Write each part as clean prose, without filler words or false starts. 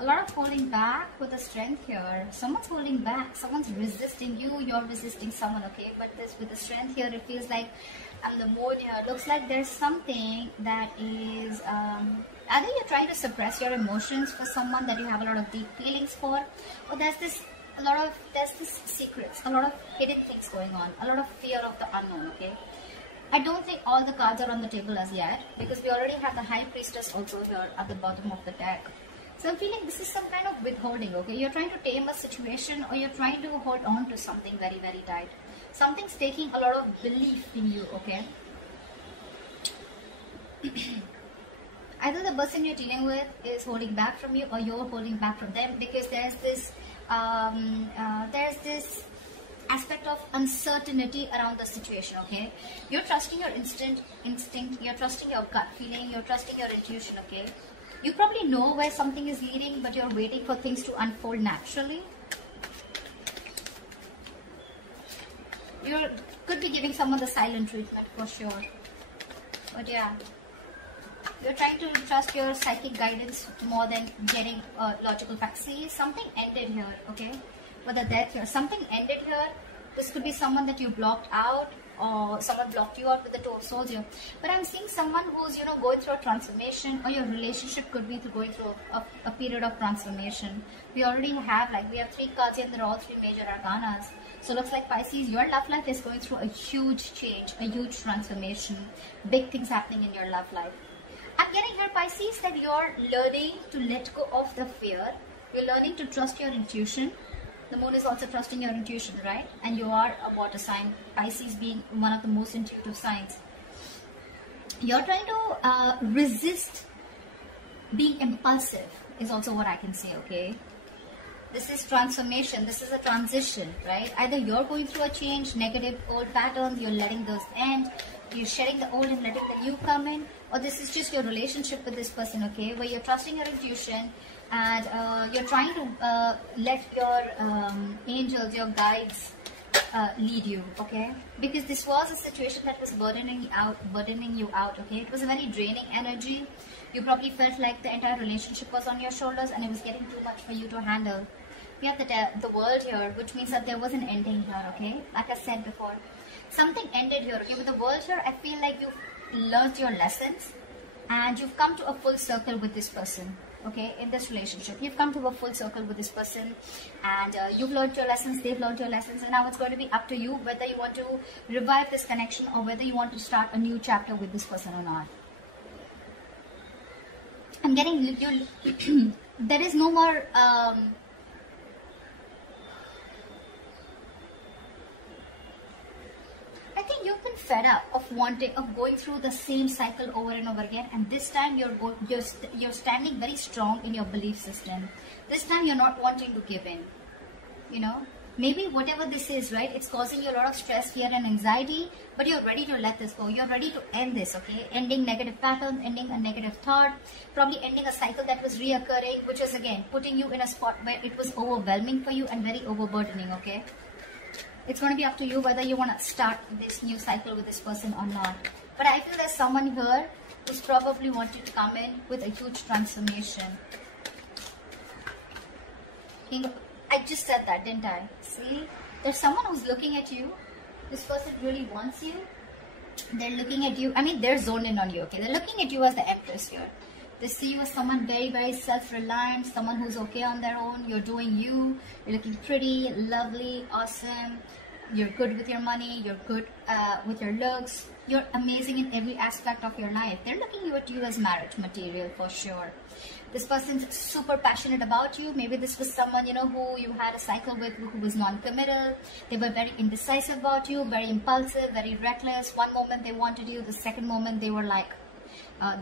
a lot of holding back with the strength here. Someone's holding back, someone's resisting you, you're resisting someone, okay? But this with the strength here, it feels like, and the moon here, looks like there's something that is, either you're trying to suppress your emotions for someone that you have a lot of deep feelings for, or there's this secrets, a lot of hidden things going on, a lot of fear of the unknown, okay? I don't think all the cards are on the table as yet, because we already have the High Priestess also here at the bottom of the deck. So I'm feeling this is some kind of withholding, okay? You're trying to tame a situation, or you're trying to hold on to something very, very tight. Something's taking a lot of belief in you, okay? Either the person you're dealing with is holding back from you, or you're holding back from them, because there's this aspect of uncertainty around the situation, okay? You're trusting your instinct, you're trusting your gut feeling, you're trusting your intuition, okay? You probably know where something is leading, but you're waiting for things to unfold naturally. You could be giving someone the silent treatment for sure. But yeah, you're trying to trust your psychic guidance more than getting logical facts. See, something ended here, okay? With the death here, something ended here. This could be someone that you blocked out, or someone blocked you out with the Two of Swords here. But I'm seeing someone who's, you know, going through a transformation, or your relationship could be going through a period of transformation. We already have, like, we have 3 cards here, and they're all 3 major arcanas. So it looks like, Pisces, your love life is going through a huge change, a huge transformation, big things happening in your love life. I'm getting here, Pisces, that you're learning to let go of the fear. You're learning to trust your intuition. The moon is also trusting your intuition, right? And you are a water sign, Pisces being one of the most intuitive signs. You're trying to resist being impulsive, is also what I can say, okay? This is transformation, this is a transition, right? Either you're going through a change, negative old patterns, you're letting those end, you're shedding the old and letting the new come in, or this is just your relationship with this person, okay? Where you're trusting your intuition, and you're trying to let your angels, your guides lead you, okay? Because this was a situation that was burdening you out, okay? It was a very draining energy. You probably felt like the entire relationship was on your shoulders and it was getting too much for you to handle. We have the world here, which means that there was an ending here, okay? Like I said before, something ended here, okay? With the world here, I feel like you've learned your lessons and you've come to a full circle with this person. Okay, in this relationship, you've come to a full circle with this person, and you've learned your lessons, they've learned your lessons, and now it's going to be up to you whether you want to revive this connection or whether you want to start a new chapter with this person or not. I'm getting you. There is no more. I think you've been fed up of going through the same cycle over and over again, and this time you're standing very strong in your belief system. This time you're not wanting to give in. You know, maybe whatever this is, right? It's causing you a lot of stress, fear, and anxiety, but you're ready to let this go. You're ready to end this, okay? Ending negative patterns, ending a negative thought, probably ending a cycle that was reoccurring, which is again putting you in a spot where it was overwhelming for you and very overburdening, okay? It's going to be up to you whether you want to start this new cycle with this person or not. But I feel there's someone here who's probably wanting to come in with a huge transformation. I just said that, didn't I? See? There's someone who's looking at you. This person really wants you. They're looking at you. I mean, they're zoned in on you, okay? They're looking at you as the Empress here. They see you as someone very, very self-reliant, someone who's okay on their own. You're doing you. You're looking pretty, lovely, awesome. You're good with your money. You're good with your looks. You're amazing in every aspect of your life. They're looking at you as marriage material for sure. This person's super passionate about you. Maybe this was someone, you know, who you had a cycle with, who was non-committal. They were very indecisive about you, very impulsive, very reckless. One moment they wanted you, the second moment they were like,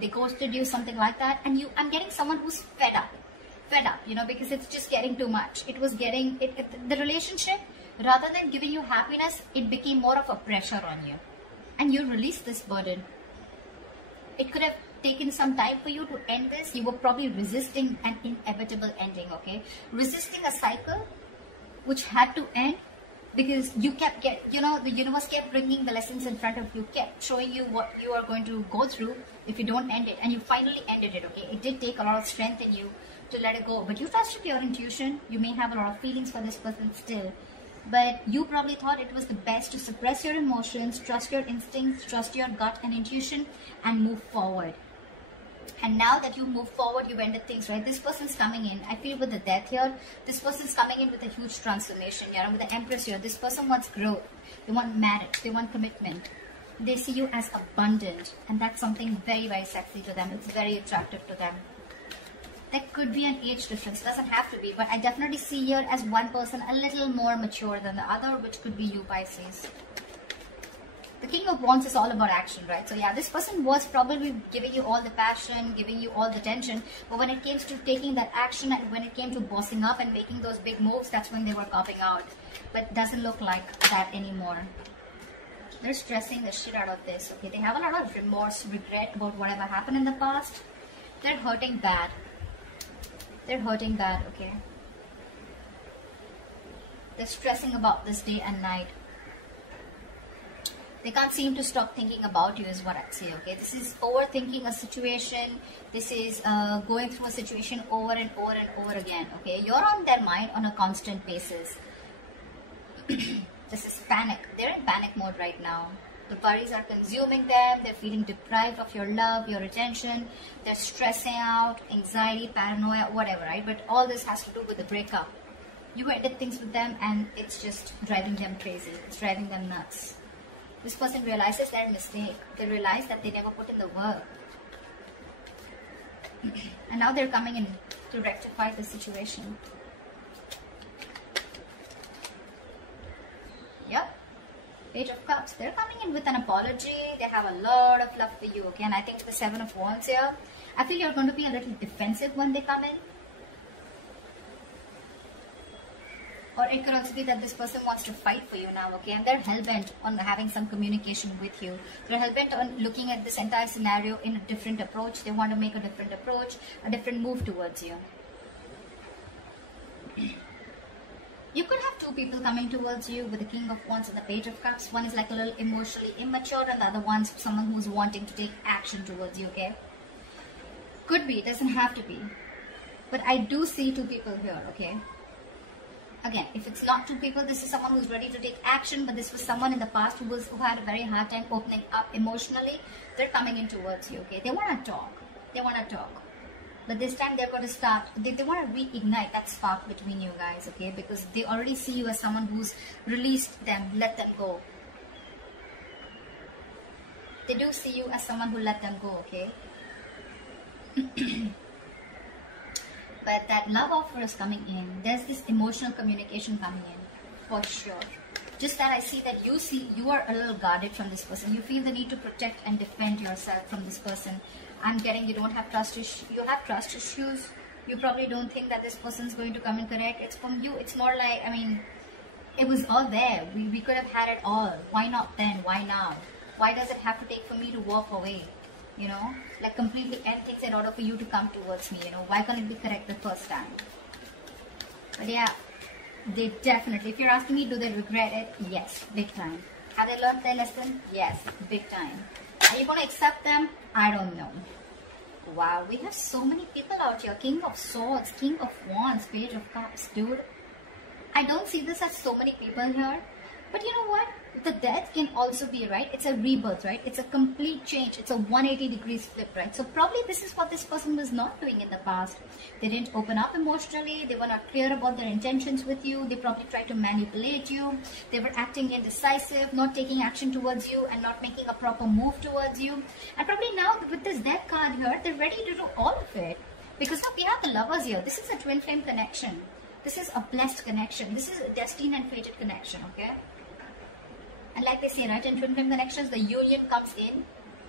they ghosted you, something like that. And I'm getting someone who's fed up, you know, because it's just getting too much. It was getting, the relationship, rather than giving you happiness, it became more of a pressure on you. And you released this burden. It could have taken some time for you to end this. You were probably resisting an inevitable ending, okay? Resisting a cycle which had to end because you kept the universe kept bringing the lessons in front of you, kept showing you what you are going to go through if you don't end it, and you finally ended it. Okay, it did take a lot of strength in you to let it go, but you trusted your intuition. You may have a lot of feelings for this person still, but you probably thought it was the best to suppress your emotions, trust your instincts, trust your gut and intuition, and move forward. And now that you move forward, you've ended things, right? This person's coming in, I feel, with the death here. This person's coming in with a huge transformation, with the Empress here. This person wants growth. They want marriage. They want commitment. They see you as abundant. And that's something very, very sexy to them. It's very attractive to them. There could be an age difference. Doesn't have to be. But I definitely see here as one person a little more mature than the other, which could be you, Pisces. The King of Wands is all about action, right? So yeah, this person was probably giving you all the passion, giving you all the tension. But when it came to taking that action, and when it came to bossing up and making those big moves, that's when they were copping out. But it doesn't look like that anymore. They're stressing the shit out of this, okay? They have a lot of remorse, regret about whatever happened in the past. They're hurting bad. They're hurting bad, okay? They're stressing about this day and night. They can't seem to stop thinking about you is what I say, okay? This is overthinking a situation. This is going through a situation over and over and over again, okay? You're on their mind on a constant basis. This is panic. They're in panic mode right now. The worries are consuming them. They're feeling deprived of your love, your attention. They're stressing out, anxiety, paranoia, whatever, right? But all this has to do with the breakup. You ended things with them and it's just driving them crazy. It's driving them nuts. This person realizes their mistake. They realize that they never put in the work. And now they're coming in to rectify the situation. Yep. Page of Cups. They're coming in with an apology. They have a lot of love for you, okay? And I think the 7 of Wands here, I feel you're going to be a little defensive when they come in. Or it could also be that this person wants to fight for you now, okay? And they're hell-bent on having some communication with you. They're hell-bent on looking at this entire scenario in a different approach. They want to make a different approach, a different move towards you. You could have two people coming towards you with the King of Wands and the Page of Cups. One is like a little emotionally immature and the other one's someone who's wanting to take action towards you, okay? Could be, it doesn't have to be. But I do see two people here, okay? Again, if it's not two people, this is someone who's ready to take action, but this was someone in the past who had a very hard time opening up emotionally. They're coming in towards you, okay? They want to talk. They want to talk. But this time they're going to start, they want to reignite that spark between you guys, okay? Because they already see you as someone who's released them, let them go. They do see you as someone who let them go, okay? But that love offer is coming in. There's this emotional communication coming in, for sure. Just that I see that you are a little guarded from this person. You feel the need to protect and defend yourself from this person. I'm getting you don't have trust issues. You have trust issues. You probably don't think that this person's going to come and correct. It's from you. It's more like, I mean, it was all there. We could have had it all. Why not then? Why now? Why does it have to take for me to walk away? You know, like completely end things in order for you to come towards me, you know. Why can't it be correct the first time? But yeah, they definitely, if you're asking me, do they regret it? Yes, big time. Have they learned their lesson? Yes, big time. Are you going to accept them? I don't know. Wow, we have so many people out here. King of Swords, King of Wands, Page of Cups, dude. I don't see this as so many people here. But you know what? The death can also be, right? It's a rebirth, right? It's a complete change. It's a 180 degrees flip, right? So probably this is what this person was not doing in the past. They didn't open up emotionally. They were not clear about their intentions with you. They probably tried to manipulate you. They were acting indecisive, not taking action towards you and not making a proper move towards you. And probably now with this death card here, they're ready to do all of it. Because now we have the Lovers here. This is a twin flame connection. This is a blessed connection. This is a destined and fated connection, okay? And like they say, right, in twin flame connections, the union comes in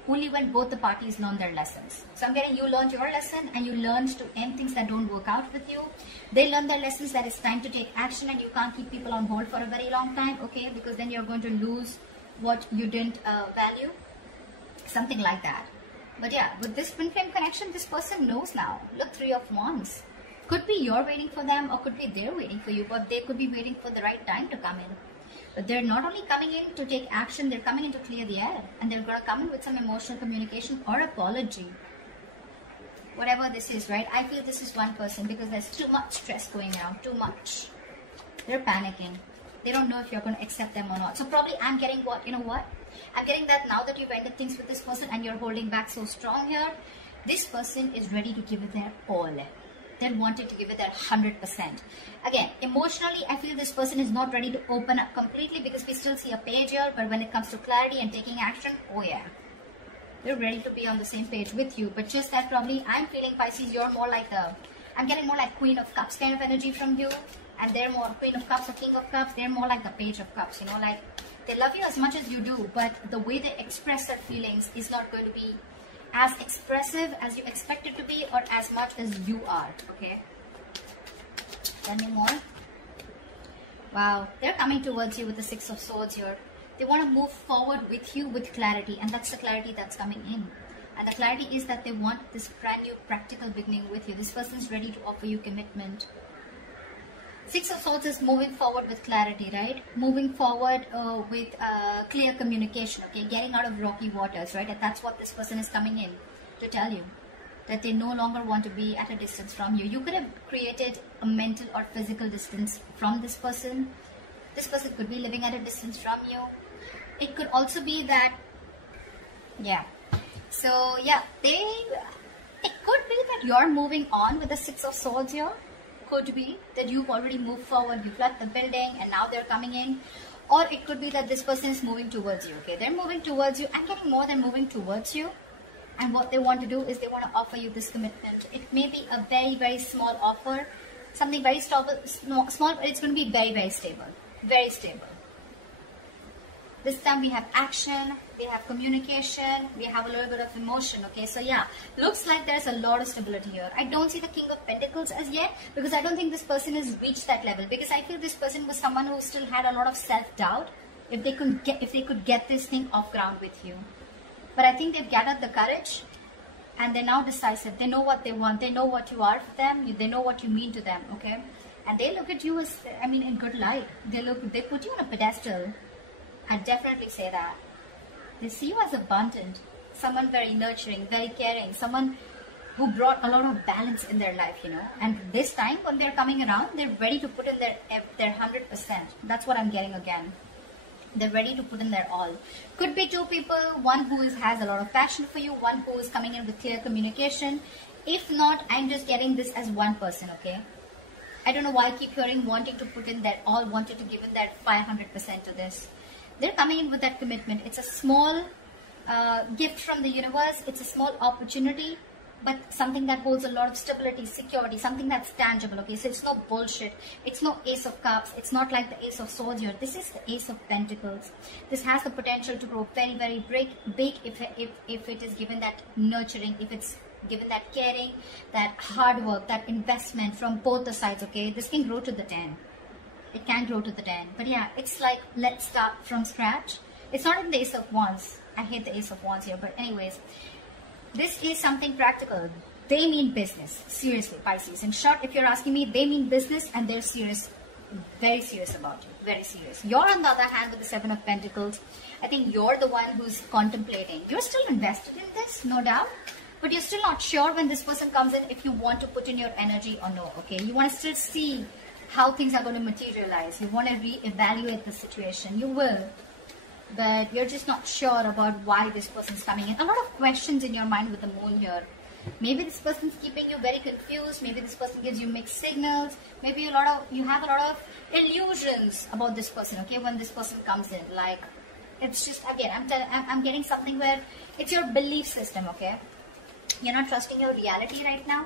only when both the parties learn their lessons. So I'm getting you learned your lesson and you learned to end things that don't work out with you. They learn their lessons that it's time to take action and you can't keep people on hold for a very long time, okay? Because then you're going to lose what you didn't value. Something like that. But yeah, with this twin flame connection, this person knows now. Look, 3 of Wands. Could be you're waiting for them or could be they're waiting for you, but they could be waiting for the right time to come in. But they're not only coming in to take action, they're coming in to clear the air. And they're going to come in with some emotional communication or apology. Whatever this is, right? I feel this is one person because there's too much stress going around, too much. They're panicking. They don't know if you're going to accept them or not. So probably I'm getting what, you know what? I'm getting that now that you've ended things with this person and you're holding back so strong here, this person is ready to give it their all. They're wanting to give it their 100%. Again, emotionally, I feel this person is not ready to open up completely because we still see a page here, but when it comes to clarity and taking action, oh yeah. They're ready to be on the same page with you, but just that probably I'm feeling, Pisces, you're more like I'm getting more like Queen of Cups kind of energy from you, and they're more Queen of Cups or King of Cups. They're more like the Page of Cups, you know, like they love you as much as you do, but the way they express their feelings is not going to be as expressive as you expect it to be or as much as you are, okay? Tell me more. Wow, they're coming towards you with the Six of Swords here. They want to move forward with you with clarity, and that's the clarity that's coming in. And the clarity is that they want this brand new practical beginning with you. This person's ready to offer you commitment. Six of Swords is moving forward with clarity, right? Moving forward with clear communication, okay? Getting out of rocky waters, right? And that's what this person is coming in to tell you. That they no longer want to be at a distance from you. You could have created a mental or physical distance from this person. This person could be living at a distance from you. It could also be that, yeah. So, yeah, it could be that you're moving on with the Six of Swords here. Could be that you've already moved forward, you've left the building and now they're coming in. Or it could be that this person is moving towards you, okay? They're moving towards you. I'm getting more than moving towards you. And what they want to do is they want to offer you this commitment. It may be a very, very small offer. Something very small, but it's going to be very, very stable. Very stable. This time we have action, we have communication, we have a little bit of emotion, okay? So yeah, looks like there's a lot of stability here. I don't see the King of Pentacles as yet because I don't think this person has reached that level, because I feel this person was someone who still had a lot of self-doubt if they could get this thing off ground with you. But I think they've gathered the courage and they're now decisive. They know what they want. They know what you are for them. They know what you mean to them, okay? And they look at you as, I mean, in good light. They put you on a pedestal. I'd definitely say that. They see you as abundant, someone very nurturing, very caring, someone who brought a lot of balance in their life, you know. And this time when they're coming around, they're ready to put in their 100%. That's what I'm getting again. They're ready to put in their all. Could be two people, one who has a lot of passion for you, one who is coming in with clear communication. If not, I'm just getting this as one person, okay? I don't know why I keep hearing wanting to put in their all, wanted to give in that 500% to this. They're coming in with that commitment. It's a small gift from the universe. It's a small opportunity, but something that holds a lot of stability, security, something that's tangible, okay? So it's no bullshit. It's no Ace of Cups. It's not like the Ace of Swords here. This is the Ace of Pentacles. This has the potential to grow very, very big if it is given that nurturing, if it's given that caring, that hard work, that investment from both the sides, okay? This can grow to the 10. It can grow to the 10. But yeah, it's like, let's start from scratch. It's not in the Ace of Wands. I hate the Ace of Wands here. But anyways, this is something practical. They mean business. Seriously, Pisces. In short, if you're asking me, they mean business and they're serious. Very serious about you. Very serious. You're on the other hand with the Seven of Pentacles. I think you're the one who's contemplating. You're still invested in this, no doubt. But you're still not sure when this person comes in if you want to put in your energy or no. Okay, you want to still see how things are going to materialize. You want to re-evaluate the situation. You will. But you're just not sure about why this person's coming in. A lot of questions in your mind with the moon here. Maybe this person's keeping you very confused. Maybe this person gives you mixed signals. Maybe you have a lot of illusions about this person, okay, when this person comes in. Like, it's just, again, I'm getting something where it's your belief system, okay? You're not trusting your reality right now.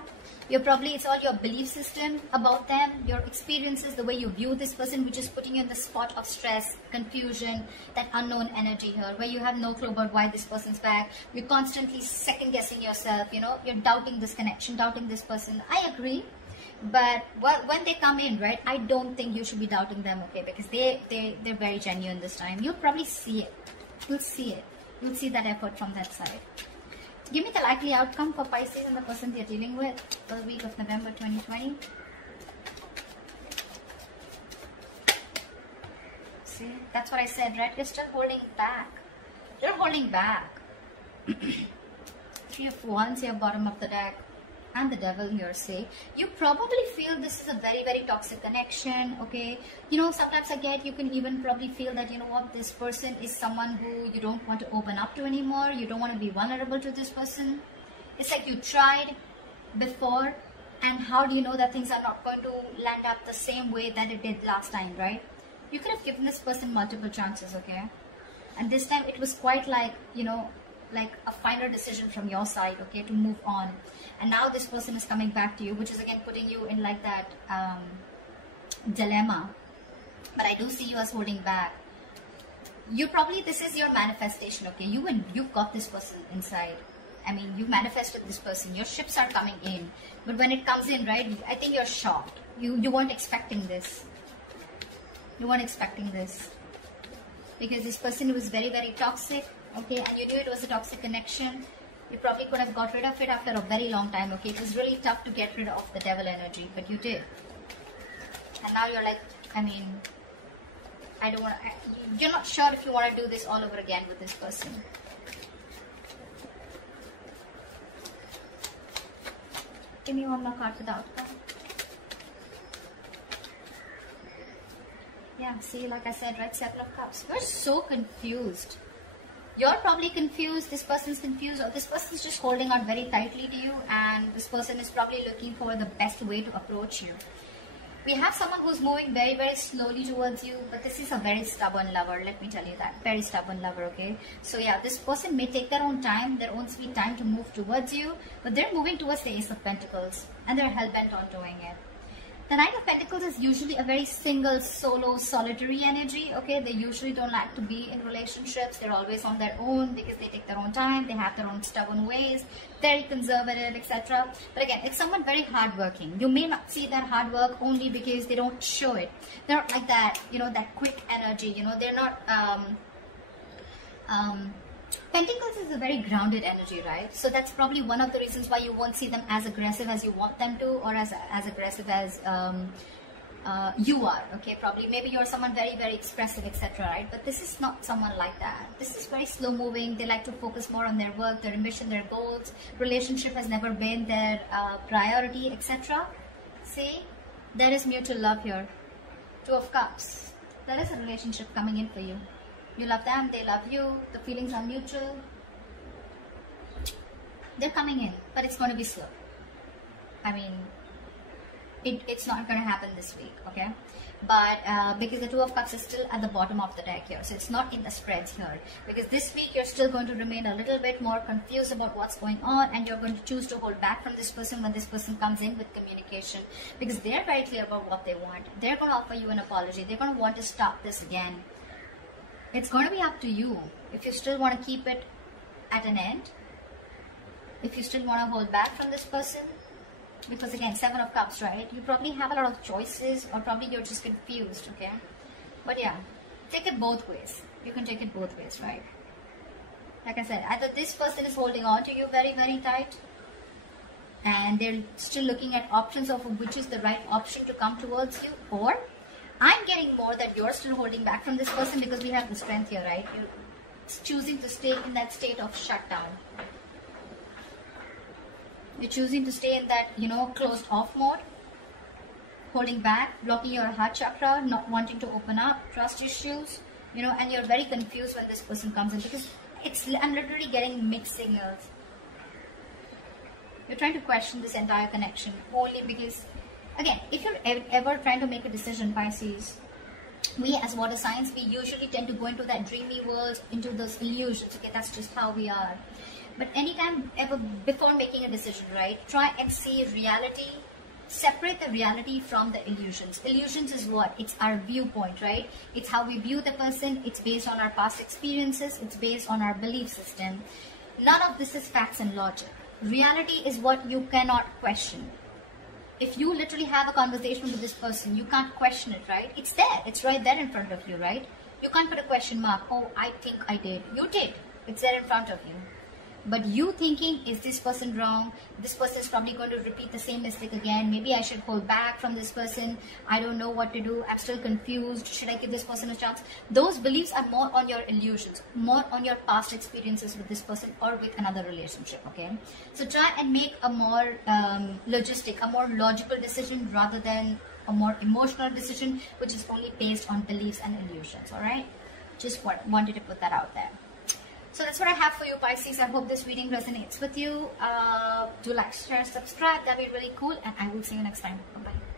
It's all your belief system about them, your experiences, the way you view this person, which is putting you in the spot of stress, confusion, that unknown energy here, where you have no clue about why this person's back. You're constantly second guessing yourself, you know, you're doubting this connection, doubting this person. I agree. But when they come in, right, I don't think you should be doubting them, okay, because they're very genuine this time. You'll probably see it. You'll see it. You'll see that effort from that side. Give me the likely outcome for Pisces and the person they're dealing with for the week of November 2020. See, that's what I said, right? You're still holding back. You're holding back. Three of Wands here, bottom of the deck. And the devil here, say. You probably feel this is a very, very toxic connection, okay? You know, sometimes again, you can even probably feel that, you know what, this person is someone who you don't want to open up to anymore. You don't want to be vulnerable to this person. It's like you tried before, and how do you know that things are not going to land up the same way that it did last time, right? You could have given this person multiple chances, okay? And this time it was quite like, you know, like a final decision from your side, okay, to move on. And now this person is coming back to you, which is again putting you in like that dilemma. But I do see you as holding back. You probably, this is your manifestation, okay? You've got this person inside. I mean, you manifested this person. Your ships are coming in. But when it comes in, right, I think you're shocked. You weren't expecting this. You weren't expecting this. Because this person was very, very toxic, okay? And you knew it was a toxic connection. You probably could have got rid of it after a very long time, okay? It was really tough to get rid of the devil energy, but you did. And now you're like, I mean, I don't want to, you're not sure if you want to do this all over again with this person. Give me one more card for the outcome. Yeah, see, like I said, right, Seven of Cups. You're so confused. You're probably confused, this person's confused, or this person's just holding on very tightly to you, and this person is probably looking for the best way to approach you. We have someone who's moving very, very slowly towards you, but this is a very stubborn lover, let me tell you that. Very stubborn lover, okay? So yeah, this person may take their own time, their own sweet time to move towards you, but they're moving towards the Ace of Pentacles, and they're hell-bent on doing it. The Knight of Pentacles is usually a very single, solo, solitary energy, okay? They usually don't like to be in relationships. They're always on their own because they take their own time. They have their own stubborn ways, very conservative, etc. But again, it's someone very hardworking. You may not see their hard work only because they don't show it. They're not like that, you know, that quick energy, you know. They're not... Pentacles is a very grounded energy, right? So that's probably one of the reasons why you won't see them as aggressive as you want them to, or as aggressive as you are, okay? Probably, maybe you're someone very, very expressive, etc., right? But this is not someone like that. This is very slow moving. They like to focus more on their work, their ambition, their goals. Relationship has never been their priority, etc. See, there is mutual love here. Two of Cups. There is a relationship coming in for you. You love them, they love you, the feelings are mutual. They're coming in, but it's going to be slow. I mean, it's not going to happen this week, okay? But because the Two of Cups is still at the bottom of the deck here, so it's not in the spreads here. Because this week you're still going to remain a little bit more confused about what's going on, and you're going to choose to hold back from this person when this person comes in with communication. Because they're very clear about what they want. They're going to offer you an apology. They're going to want to stop this again. It's going to be up to you if you still want to keep it at an end, if you still want to hold back from this person. Because again, Seven of Cups, right? You probably have a lot of choices, or probably you're just confused, okay? But yeah, take it both ways. You can take it both ways, right? Like I said, either this person is holding on to you very, very tight, and they're still looking at options of which is the right option to come towards you, or I'm getting more that you're still holding back from this person because we have the Strength here, right? You're choosing to stay in that state of shutdown. You're choosing to stay in that, you know, closed off mode, holding back, blocking your heart chakra, not wanting to open up, trust issues, you know, and you're very confused when this person comes in because I'm literally getting mixed signals. You're trying to question this entire connection only because, again, if you're ever trying to make a decision, Pisces, we as water signs, we usually tend to go into that dreamy world, into those illusions, okay, that's just how we are. But anytime ever before making a decision, right, try and see reality, separate the reality from the illusions. Illusions is what? It's our viewpoint, right? It's how we view the person, it's based on our past experiences, it's based on our belief system. None of this is facts and logic. Reality is what you cannot question. If you literally have a conversation with this person, you can't question it, right? It's there. It's right there in front of you, right? You can't put a question mark. Oh, I think I did. You did. It's there in front of you. but you thinking, is this person wrong? This person is probably going to repeat the same mistake again. Maybe I should hold back from this person. I don't know what to do. I'm still confused. Should I give this person a chance? Those beliefs are more on your illusions, more on your past experiences with this person or with another relationship, okay? So try and make a more logistic, a more logical decision rather than a more emotional decision, which is only based on beliefs and illusions, all right? Just wanted to put that out there. So that's what I have for you, Pisces. I hope this reading resonates with you. Do like, share, subscribe. That'd be really cool. And I will see you next time. Bye-bye.